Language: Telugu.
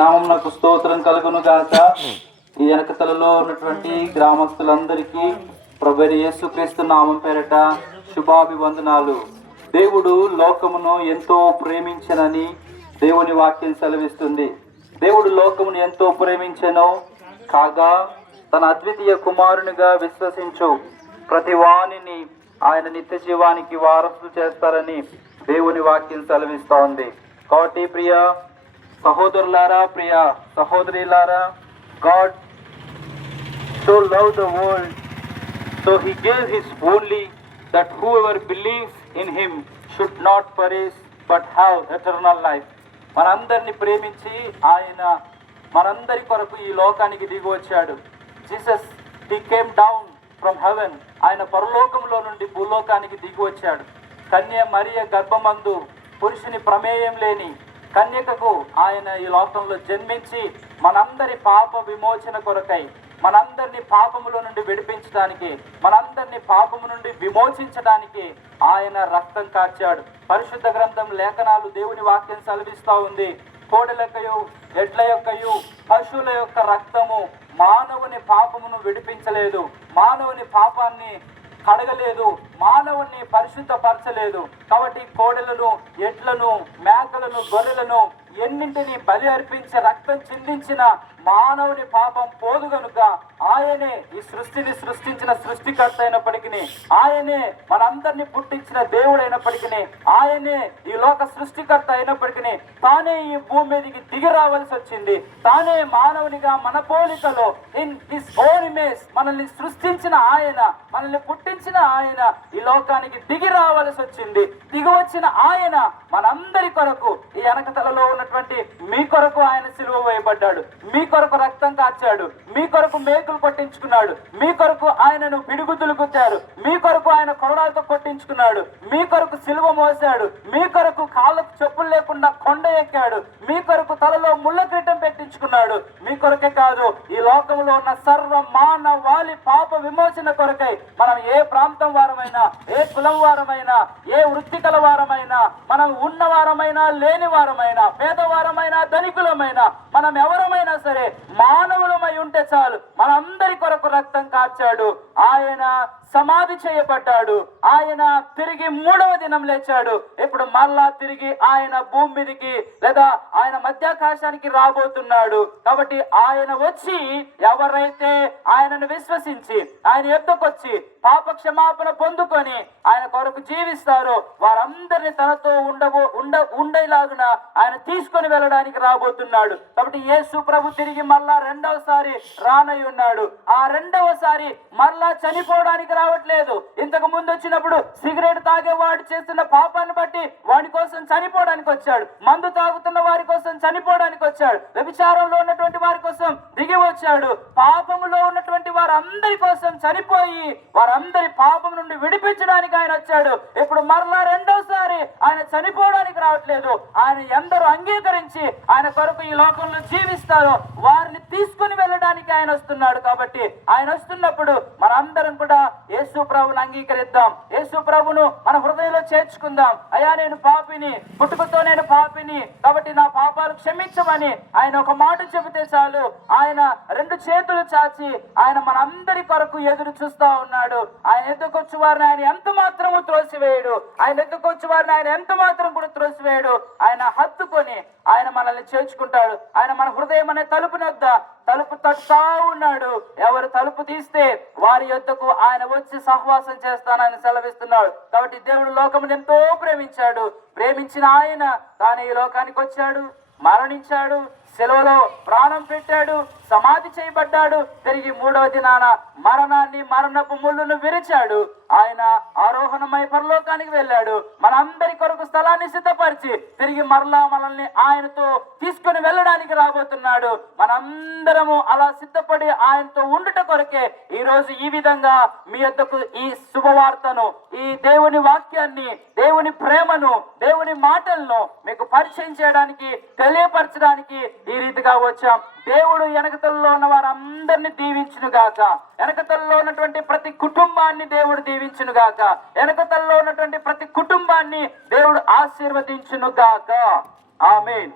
నామమునకు స్తోత్రం కలుగును గాక. ఈ వెనకతలలో ఉన్నటువంటి గ్రామస్తులందరికీ ప్రభువైన యేసుక్రీస్తు నామం పేరట శుభాభివందనాలు. దేవుడు లోకమును ఎంతో ప్రేమించనని దేవుని వాక్యం సెలవిస్తుంది. దేవుడు లోకమును ఎంతో ప్రేమించెను కాగా తన అద్వితీయ కుమారునిగా విశ్వసించు ప్రతి వాణిని ఆయన నిత్య జీవానికి వారసులు చేస్తారని దేవుని వాక్యం సెలవిస్తోంది. కాబట్టి ప్రియ సహోదరులారా, ప్రియ సహోదరులారా, God so loved the world, so he gave his only, that whoever believes in him should not perish but have eternal life. మనందరిని ప్రేమించి ఆయన మనందరి కొరకు ఈ లోకానికి దిగి వచ్చాడు. Jesus he came down from heaven. ఆయన పరలోకంలో నుండి భూలోకానికి దిగి వచ్చాడు. కన్య మరియ గర్భమందు పురుషుని ప్రమేయం లేని కన్యకకు ఆయన ఈ లోకంలో జన్మించి మనందరి పాప విమోచన కొరకై, మనందరినీ పాపముల నుండి విడిపించడానికి, మనందరినీ పాపము నుండి విమోచించడానికి ఆయన రక్తం కార్చాడు. పరిశుద్ధ గ్రంథం లేఖనాలు దేవుని వాక్యం సెలవిస్తూ ఉంది. కోడెల యొక్కయు ఎడ్ల యొక్కయు పశువుల యొక్క రక్తము మానవుని పాపమును విడిపించలేదు, మానవుని పాపాన్ని కడగలేదు, మానవుని పరిశుద్ధపరచలేదు. కాబట్టి కోడెలను, ఎడ్లను, మేకలను, గొర్రెలను ఎన్నింటినీ బలి అర్పించి రక్తం చిందించిన మానవుని పాపం పోదు గనుక ఆయనే ఈ సృష్టిని సృష్టించిన సృష్టికర్త అయినప్పటికీ, ఆయనే మనందరినీ పుట్టించిన దేవుడైనప్పటికీ, ఆయనే ఈ లోక సృష్టికర్త అయినప్పటికీ తానే ఈ భూమి మీదకి దిగి రావాల్సి వచ్చింది. తానే మానవునిగా మన పోలికలో ఇన్ హిస్ ఓన్ ఇమేజ్ మనల్ని సృష్టించిన ఆయన, మనల్ని పుట్టించిన ఆయన ఈ లోకానికి దిగి రావాల్సి వచ్చింది. దిగి వచ్చిన ఆయన మనందరి కొరకు, ఈ వెనకతలలో ఉన్నటువంటి మీ కొరకు ఆయన సిలువ వేయబడ్డాడు, మీ కొరకు రక్తం కార్చాడు, మీ కొరకు మేకులు కొట్టించుకున్నాడు, మీ కొరకు ఆయనను పిడుగుతులు గుచ్చారు, మీ కొరకు ఆయన కొరడాలతో కొట్టించుకున్నాడు, మీ కొరకు సిలువ మోసాడు, మీ కొరకు కాళ్ళకు చెప్పులు లేకుండా కొండ ఎక్కాడు, మీ కొరకు తలలో ముళ్ళ కిరీటం పెట్టించుకున్నాడు. మీ కొరకే కాదు, ఈ లోకంలో ఉన్న సర్వ మానవాళి పాప విమోచన కొరకై మనం ఏ ప్రాంతం వారమైనా, ఏ కులం వారమైనా, ఏ వృత్తి కల వారమైనా, మనం ఉన్న వారమైనా, లేని వారమైనా, పేదవారమైనా, ధనికులమైనా, మనం ఎవరమైనా సరే మానవులమై ఉంటే చాలు, మనందరి కొరకు రక్తం కార్చాడు. ఆయన సమాధి చేయబడ్డాడు, ఆయన తిరిగి 3వ దినం లేచాడు. ఇప్పుడు మళ్ళా తిరిగి ఆయన భూమి మీదకి లేదా ఆయన మధ్యాకాశానికి రాబోతున్నాడు. కాబట్టి ఆయన వచ్చి ఎవరైతే ఆయనను విశ్వసించి ఆయన యొద్దకొచ్చి పాప క్షమాపణ పొందుకొని ఆయన కొరకు జీవిస్తారో వారందరినీ తనతో ఉండేలాగున ఆయన తీసుకొని వెళ్ళడానికి రాబోతున్నాడు. కాబట్టి యేసు ప్రభు తిరిగి మళ్ళా 2వసారి రానై ఉన్నాడు. ఆ 2వసారి మళ్ళా చనిపోవడానికి రావట్లేదు. ఇంతకు ముందు వచ్చినప్పుడు సిగరెట్ తాగేవాడు చేస్తున్న పాపాన్ని బట్టి వాడి కోసం చనిపోవడానికి వచ్చాడు, మందు తాగుతున్న వారి కోసం చనిపోవడానికి వచ్చాడు, వ్యభిచారంలో ఉన్నటువంటి వారి కోసం దిగి వచ్చాడు, పాపములో ఉన్నటువంటి వారందరి కోసం చనిపోయి వారందరి పాపం నుండి విడిపించడానికి ఆయన వచ్చాడు. ఇప్పుడు మరలా 2వసారి ఆయన చనిపోవడానికి రావట్లేదు. ఆయన ఎందరూ అంగీకరించి ఆయన కొరకు ఈ లోకంలో జీవిస్తారో వారిని తీసుకుని వెళ్ళడానికి ఆయన వస్తున్నాడు. కాబట్టి ఆయన వస్తున్నప్పుడు మనందరం కూడా యేసు ప్రభువును అంగీకరిద్దాం, యేసు ప్రభువును మన హృదయంలో చేర్చుకుందాం. అయ్యా నేను పాపిని, పుట్టుకతో నేను పాపిని, కాబట్టి నా పాపాలు క్షమించమని ఆయన ఒక మాట చెబితే చాలు, ఆయన 2 చేతులు చాచి ఆయన మనందరి కొరకు ఎదురు చూస్తా ఉన్నాడు. ఆయన ఎత్తుకొచ్చి వారిని ఆయన ఎంత మాత్రము త్రోసివేయడు, ఆయన ఎత్తుకొచ్చి వారిని ఆయన ఎంత మాత్రం కూడా త్రోసివేయడు. ఆయన హత్తుకొని ఆయన మనల్ని చేర్చుకుంటాడు. ఆయన మన హృదయం అనే తలుపునొద్ద తలుపు తట్టుతా ఉన్నాడు. ఎవరు తలుపు తీస్తే వారి యొద్దకు ఆయన వచ్చి సహవాసం చేస్తానని సెలవిస్తున్నాడు. కాబట్టి దేవుడు లోకమును ఎంతో ప్రేమించాడు. ప్రేమించిన ఆయన తాను ఈ లోకానికి వచ్చాడు, మరణించాడు, శిలువలో ప్రాణం పెట్టాడు, సమాధి చేయబడ్డాడు, తిరిగి 3వ దినాన మరణాన్ని, మరణపు ముళ్ళును విరిచాడు. ఆయన ఆరోహణమై పరలోకానికి వెళ్ళాడు. మనందరి కొరకు స్థలాన్ని సిద్ధపరిచి తిరిగి మరలా మనల్ని ఆయనతో తీసుకుని వెళ్ళడానికి రాబోతున్నాడు. మనందరము అలా సిద్ధపడి ఆయనతో ఉండుట కొరకే ఈ రోజు ఈ విధంగా మీ యొద్దకు ఈ శుభవార్తను, ఈ దేవుని వాక్యాన్ని, దేవుని ప్రేమను, దేవుని మాటలను మీకు పరిచయం చేయడానికి, తెలియపరచడానికి ఈ రీతిగా వచ్చాం. దేవుడు వెనకతల్లో ఉన్న వారందరినీ దీవించును గాక. వెనకతల్లో ఉన్నటువంటి ప్రతి కుటుంబాన్ని దేవుడు దీవించును గాక. వెనకతల్లో ఉన్నటువంటి ప్రతి కుటుంబాన్ని దేవుడు ఆశీర్వదించును గాక. ఆమేన్.